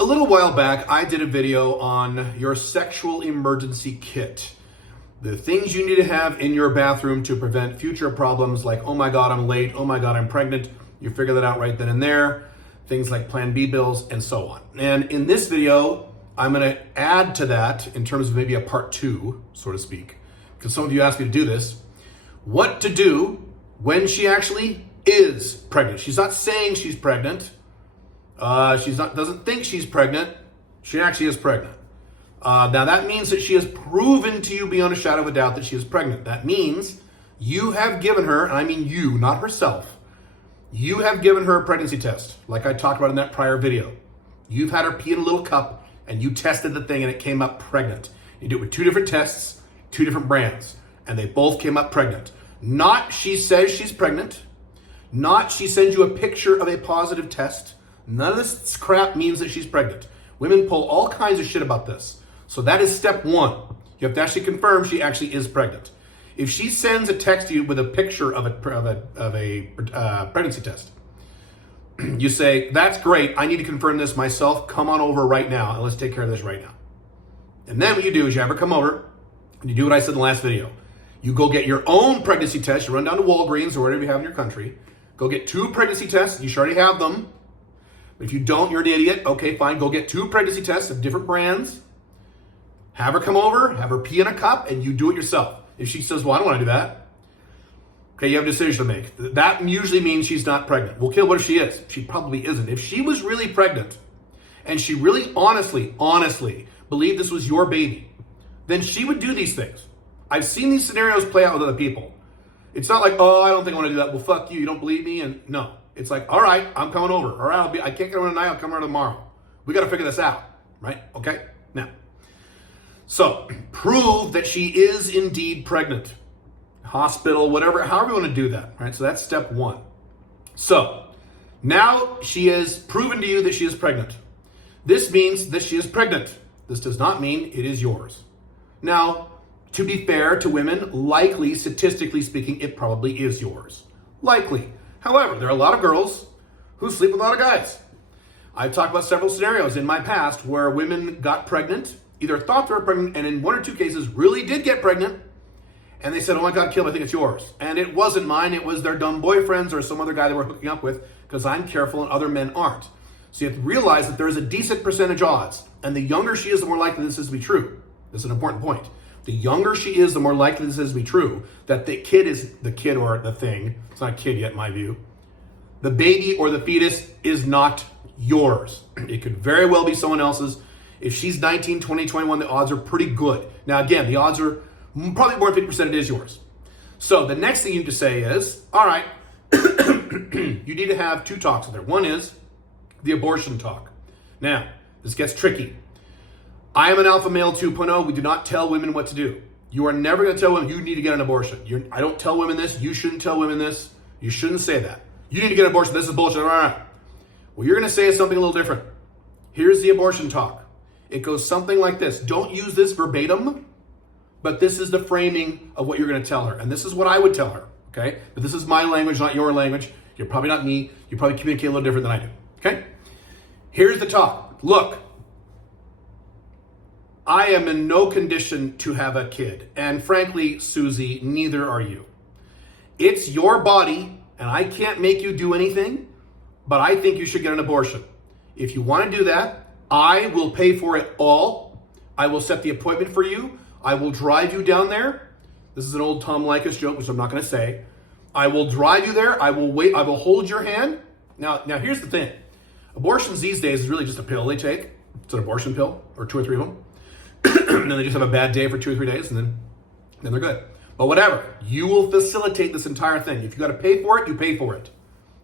A little while back, I did a video on your sexual emergency kit. The things you need to have in your bathroom to prevent future problems like, oh my God, I'm late, oh my God, I'm pregnant. You figure that out right then and there. Things like Plan B bills and so on. And in this video, I'm gonna add to that in terms of maybe a part 2, so to speak, because some of you asked me to do this, what to do when she actually is pregnant. She's not saying she's pregnant. Doesn't think she's pregnant. She actually is pregnant. Now that means that she has proven to you beyond a shadow of a doubt that she is pregnant. That means you have given her, and I mean you, not herself, you have given her a pregnancy test, like I talked about in that prior video. You've had her pee in a little cup, and you tested the thing, and it came up pregnant. You do it with 2 different tests, 2 different brands, and they both came up pregnant. Not she says she's pregnant, not she sends you a picture of a positive test. None of this crap means that she's pregnant. Women pull all kinds of shit about this. So that is step 1. You have to actually confirm she actually is pregnant. If she sends a text to you with a picture of a pregnancy test, you say, that's great, I need to confirm this myself, come on over right now and let's take care of this right now. And then what you do is you have her come over and you do what I said in the last video. You go get your own pregnancy test, you run down to Walgreens or whatever you have in your country, go get 2 pregnancy tests, you should already have them. If you don't, you're an idiot. Okay, fine. Go get 2 pregnancy tests of different brands. Have her come over, have her pee in a cup, and you do it yourself. If she says, well, I don't want to do that. Okay, you have a decision to make. That usually means she's not pregnant. Well, what if she is? She probably isn't. If she was really pregnant, and she really honestly believed this was your baby, then she would do these things. I've seen these scenarios play out with other people. It's not like, oh, I don't think I want to do that. Well, fuck you. You don't believe me? And no. It's like, all right, I'm coming over. All right, I can't get over tonight. I'll come over tomorrow. We got to figure this out, right? Okay? Now, so prove that she is indeed pregnant. Hospital, whatever, however you want to do that, right? So that's step 1. So now she has proven to you that she is pregnant. This means that she is pregnant. This does not mean it is yours. Now, to be fair to women, likely, statistically speaking, it probably is yours. Likely. However, there are a lot of girls who sleep with a lot of guys. I've talked about several scenarios in my past where women got pregnant, either thought they were pregnant, and in 1 or 2 cases really did get pregnant, and they said, oh my God, Kim, I think it's yours. And it wasn't mine, it was their dumb boyfriends or some other guy they were hooking up with, because I'm careful and other men aren't. So you have to realize that there is a decent percentage odds, and the younger she is, the more likely this is to be true. This is an important point. The younger she is, the more likely this is to be true, that the kid or the thing, it's not a kid yet in my view, the baby or the fetus is not yours. It could very well be someone else's. If she's 19, 20, 21, the odds are pretty good. Now again, the odds are probably more than 50% it is yours. So the next thing you need to say is, all right, you need to have 2 talks with her. One is the abortion talk. Now, this gets tricky. I am an alpha male 2.0. We do not tell women what to do. You are never going to tell women you need to get an abortion. I don't tell women this. You shouldn't tell women this. You shouldn't say that. You need to get an abortion. This is bullshit. All right. What you're going to say is something a little different. Here's the abortion talk. It goes something like this. Don't use this verbatim, but this is the framing of what you're going to tell her. And this is what I would tell her. Okay? But this is my language, not your language. You're probably not me. You probably communicate a little different than I do. Okay? Here's the talk. Look. I am in no condition to have a kid. And frankly, Susie, neither are you. It's your body, and I can't make you do anything, but I think you should get an abortion. If you want to do that, I will pay for it all. I will set the appointment for you. I will drive you down there. This is an old Tom Likas joke, which I'm not going to say. I will drive you there. I will wait. I will hold your hand. Now here's the thing. Abortions these days is really just a pill they take. It's an abortion pill, or 2 or 3 of them. And then they just have a bad day for 2 or 3 days, and then they're good. But whatever, you will facilitate this entire thing. If you got to pay for it, you pay for it.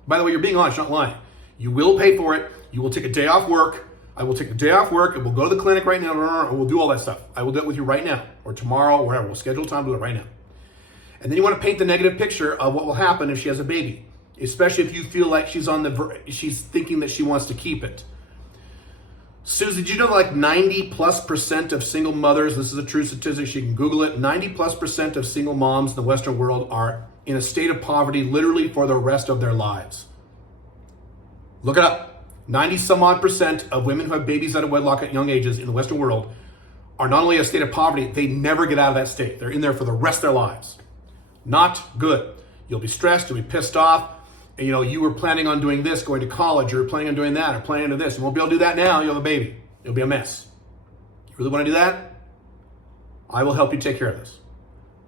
By the way, you're being honest, not lying. You will pay for it. You will take a day off work. I will take a day off work, and we'll go to the clinic right now, and we'll do all that stuff. I will do it with you right now, or tomorrow, or wherever. We'll schedule time to do it right now. And then you want to paint the negative picture of what will happen if she has a baby, especially if you feel like she's thinking that she wants to keep it. Susie, did you know like 90+% of single mothers, this is a true statistic, you can Google it, 90+% of single moms in the Western world are in a state of poverty literally for the rest of their lives. Look it up. 90 some odd percent of women who have babies out of wedlock at young ages in the Western world are not only in a state of poverty, they never get out of that state. They're in there for the rest of their lives. Not good. You'll be stressed, you'll be pissed off. And, you were planning on doing this, going to college, or planning on doing that, or planning on this. You won't be able to do that now, you'll have a baby. It'll be a mess. You really want to do that? I will help you take care of this.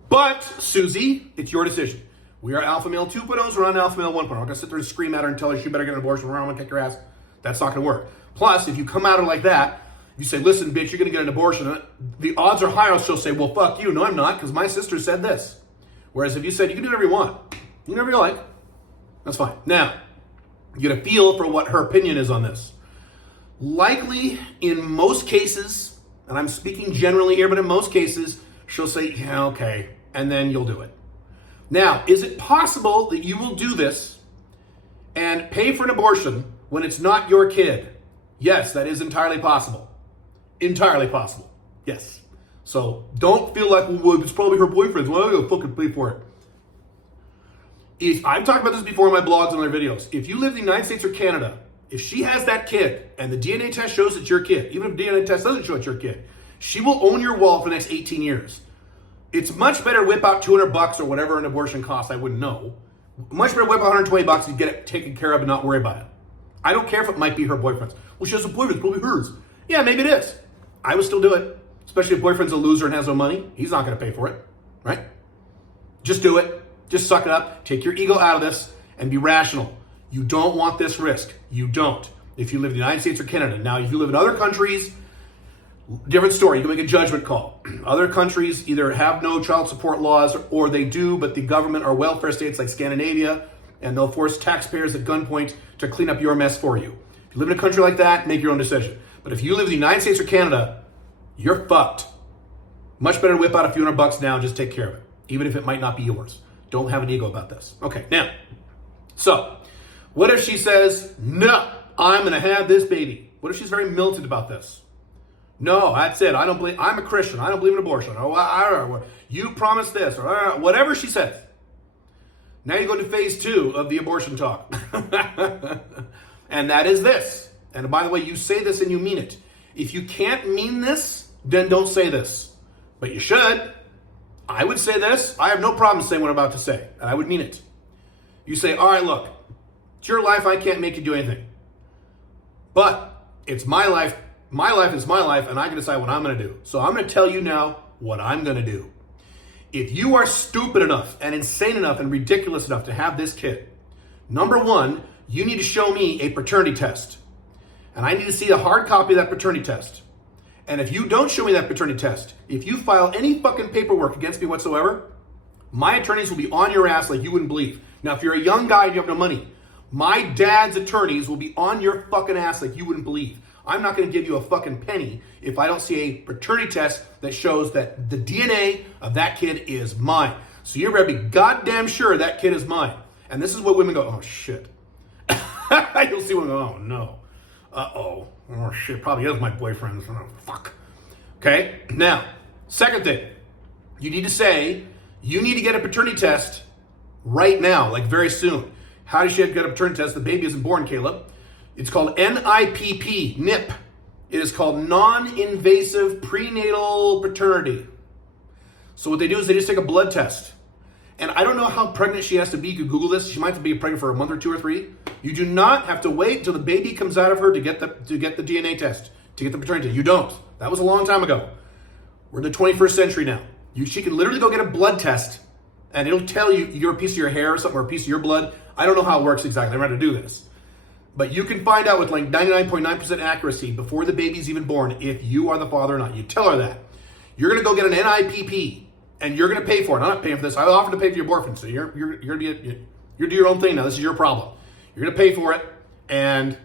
But, Susie, it's your decision. We are alpha male 2.0s, we're on alpha male 1.0. I'm not going to sit there and scream at her and tell her she better get an abortion, or I'm going to kick your ass. That's not going to work. Plus, if you come at her like that, you say, listen, bitch, you're going to get an abortion. The odds are higher she'll say, well, fuck you. No, I'm not, because my sister said this. Whereas if you said, you can do whatever you want. You can do whatever you like. That's fine. Now, you get a feel for what her opinion is on this. Likely, in most cases, and I'm speaking generally here, but in most cases, she'll say, yeah, okay, and then you'll do it. Now, is it possible that you will do this and pay for an abortion when it's not your kid? Yes, that is entirely possible. Entirely possible. Yes. So don't feel like, well, it's probably her boyfriend's. Well, I'm going to fucking pay for it. I've talked about this before in my blogs and other videos. If you live in the United States or Canada, if she has that kid and the DNA test shows it's your kid, even if the DNA test doesn't show it's your kid, she will own your wallet for the next 18 years. It's much better to whip out $200 or whatever an abortion costs, I wouldn't know. Much better to whip out $120 and get it taken care of and not worry about it. I don't care if it might be her boyfriend's. Well, she has a boyfriend, it's probably hers. Yeah, maybe it is. I would still do it. Especially if boyfriend's a loser and has no money. He's not going to pay for it, right? Just do it. Just suck it up. Take your ego out of this and be rational. You don't want this risk. You don't. If you live in the United States or Canada. Now, if you live in other countries, different story. You can make a judgment call. Other countries either have no child support laws or they do, but the government are welfare states like Scandinavia, and they'll force taxpayers at gunpoint to clean up your mess for you. If you live in a country like that, make your own decision. But if you live in the United States or Canada, you're fucked. Much better to whip out a few $100 now and just take care of it, even if it might not be yours. Don't have an ego about this. Okay, now, so what if she says, no, I'm going to have this baby? What if she's very militant about this? No, that's it. I don't believe. I'm a Christian. I don't believe in abortion. Or you promised this, or whatever she says. Now you go to phase 2 of the abortion talk. And that is this. And by the way, you say this and you mean it. If you can't mean this, then don't say this. But you should. I would say this. I have no problem saying what I'm about to say. And I would mean it. You say, all right, look, it's your life. I can't make you do anything. But it's my life. My life is my life, and I can decide what I'm going to do. So I'm going to tell you now what I'm going to do. If you are stupid enough and insane enough and ridiculous enough to have this kid, number one, you need to show me a paternity test. And I need to see a hard copy of that paternity test. And if you don't show me that paternity test, if you file any fucking paperwork against me whatsoever, my attorneys will be on your ass like you wouldn't believe. Now, if you're a young guy and you have no money, my dad's attorneys will be on your fucking ass like you wouldn't believe. I'm not going to give you a fucking penny if I don't see a paternity test that shows that the DNA of that kid is mine. So you better be goddamn sure that kid is mine. And this is what women go, oh shit. You'll see women go, oh no. Uh-oh. Oh shit, probably is my boyfriend. Oh, fuck. Okay, now, second thing. You need to say, you need to get a paternity test right now, like very soon. How does she get a paternity test? The baby isn't born, Caleb. It's called NIPP, NIP. It is called non-invasive prenatal paternity. So what they do is they just take a blood test. And I don't know how pregnant she has to be. You could Google this. She might have to be pregnant for a month or 2 or 3. You do not have to wait until the baby comes out of her to get the DNA test, to get the paternity test. You don't. That was a long time ago. We're in the 21st century now. She can literally go get a blood test, and it'll tell you you're a piece of your hair or something, or a piece of your blood. I don't know how it works exactly. I'm going to do this. But you can find out with like 99.9% accuracy before the baby's even born if you are the father or not. You tell her that. You're going to go get an NIPP, and you're going to pay for it. I'm not paying for this. I offer to pay for your boyfriend, so you're going to do your own thing now. This is your problem. You're going to pay for it, and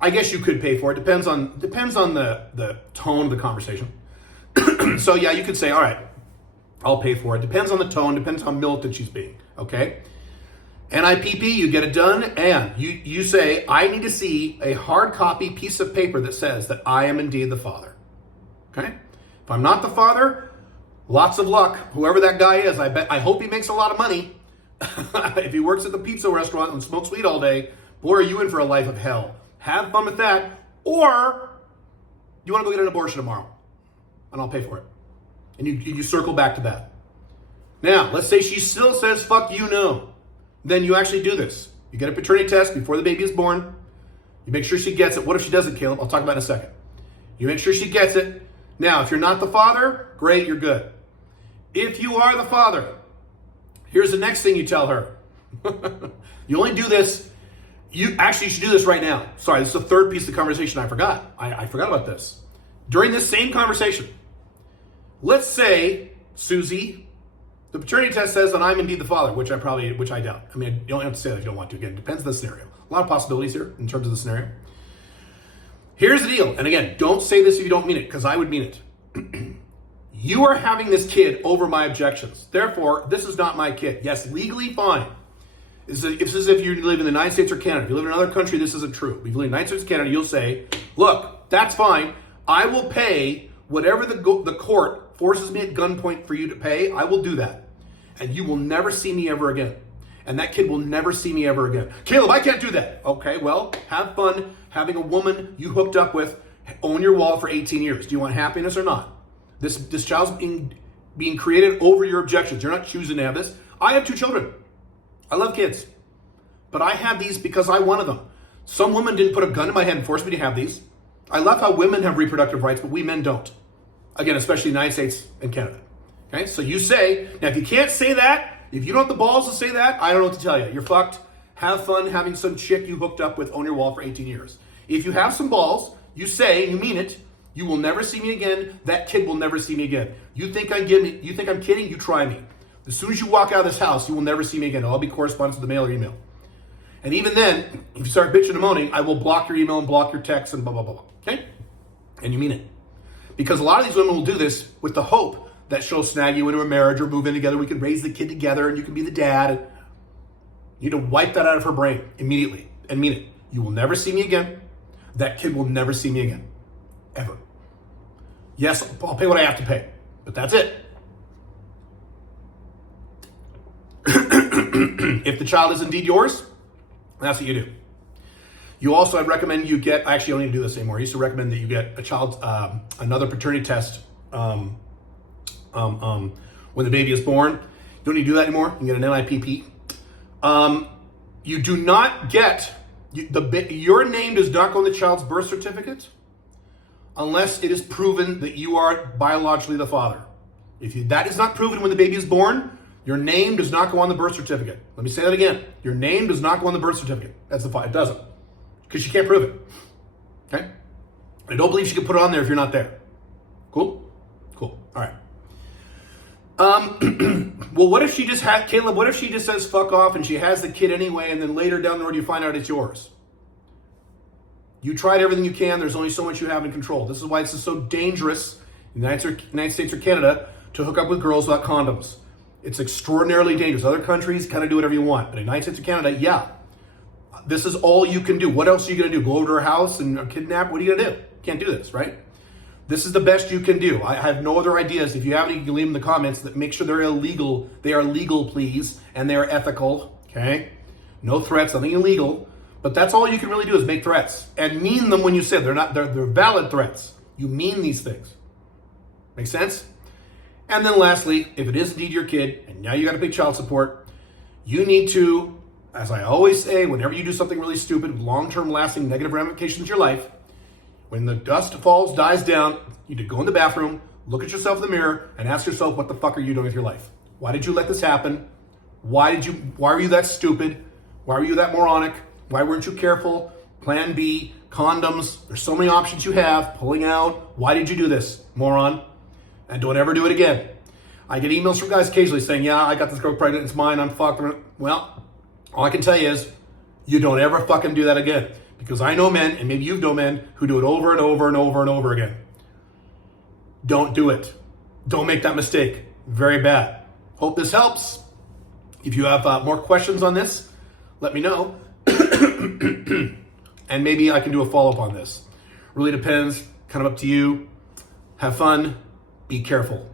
I guess you could pay for it. Depends on the tone of the conversation. So yeah, you could say, all right, I'll pay for it. Depends on the tone. Depends on how militant she's being. Okay. NIPP, you get it done, and you say, I need to see a hard copy piece of paper that says that I am indeed the father. Okay? If I'm not the father, lots of luck. Whoever that guy is, I hope he makes a lot of money. If he works at the pizza restaurant and smokes weed all day, boy, are you in for a life of hell. Have fun with that. Or you want to go get an abortion tomorrow, and I'll pay for it. And you circle back to that. Now, let's say she still says, fuck you, no. Then you actually do this. You get a paternity test before the baby is born. You make sure she gets it. What if she doesn't, Caleb? I'll talk about it in a second. You make sure she gets it. Now, if you're not the father, great, you're good. If you are the father, here's the next thing you tell her. You only do this, you should do this right now. Sorry, this is the third piece of the conversation I forgot. I forgot about this. During this same conversation, let's say, Susie, the paternity test says that I'm indeed the father, which I doubt. I mean, you don't have to say that if you don't want to. Again, it depends on the scenario. A lot of possibilities here in terms of the scenario. Here's the deal. And again, don't say this if you don't mean it, because I would mean it. You are having this kid over my objections. Therefore, this is not my kid. Yes, legally fine. This is if you live in the United States or Canada. If you live in another country, this isn't true. If you live in the United States or Canada, you'll say, look, that's fine. I will pay whatever the court forces me at gunpoint for you to pay. I will do that. And you will never see me ever again. And that kid will never see me ever again. Caleb, I can't do that. Okay, well, have fun having a woman you hooked up with own your wallet for 18 years. Do you want happiness or not? This child's being created over your objections. You're not choosing to have this. I have 2 children. I love kids. But I have these because I wanted them. Some woman didn't put a gun in my head and force me to have these. I love how women have reproductive rights, but we men don't. Again, especially the United States and Canada. Okay, so you say, now if you can't say that, if you don't have the balls to say that, I don't know what to tell you. You're fucked. Have fun having some chick you hooked up with on your wall for 18 years. If you have some balls, you say, and you mean it, you will never see me again. That kid will never see me again. You think I'm kidding? You try me. As soon as you walk out of this house, you will never see me again. I'll be correspondence with the mail or email. And even then, if you start bitching and moaning, I will block your email and block your text and blah, blah, blah, blah. Okay? And you mean it. Because a lot of these women will do this with the hope that she'll snag you into a marriage or move in together. We can raise the kid together and you can be the dad. You need to wipe that out of her brain immediately and mean it. You will never see me again. That kid will never see me again. Ever. Yes, I'll pay what I have to pay. But that's it. If the child is indeed yours, that's what you do. You also, I'd recommend you get, actually, you don't need to do this anymore. I used to recommend that you get a child's, another paternity test when the baby is born. You don't need to do that anymore. You can get an NIPP. You do not get, your name does not go on the child's birth certificate unless it is proven that you are biologically the father. If that is not proven when the baby is born, your name does not go on the birth certificate. Let me say that again. Your name does not go on the birth certificate. That's the fact. It doesn't. Because she can't prove it. Okay? I don't believe she can put it on there if you're not there. Cool? Cool. All right. Well, what if she just Caleb, what if she just says fuck off and she has the kid anyway and then later down the road you find out it's yours? You tried everything you can. There's only so much you have in control. This is why this is so dangerous in the United States or Canada to hook up with girls without condoms. It's extraordinarily dangerous. Other countries kind of do whatever you want. But in the United States or Canada, yeah. This is all you can do. What else are you going to do? Go over to her house and kidnap? What are you going to do? Can't do this, right? This is the best you can do. I have no other ideas. If you have any, you can leave them in the comments. That make sure they're illegal. They are legal, please. And they are ethical, okay? No threats, nothing illegal. But that's all you can really do is make threats. And mean them when you say them. They're valid threats. You mean these things. Make sense? And then lastly, if it is indeed your kid, and now you got to pay child support, you need to, as I always say, whenever you do something really stupid with long-term lasting negative ramifications in your life, when the dust falls, dies down, you need to go in the bathroom, look at yourself in the mirror, and ask yourself, what the fuck are you doing with your life? Why did you let this happen? Why were you that stupid? Why were you that moronic? Why weren't you careful? Plan B, condoms, there's so many options you have, pulling out. Why did you do this, moron? And don't ever do it again. I get emails from guys occasionally saying, yeah, I got this girl pregnant, it's mine, I'm fucked. Well, all I can tell you is, you don't ever fucking do that again. Because I know men, and maybe you've known men, who do it over and over and over and over again. Don't do it. Don't make that mistake. Very bad. Hope this helps. If you have more questions on this, let me know. And maybe I can do a follow-up on this. Really depends. Kind of up to you. Have fun. Be careful.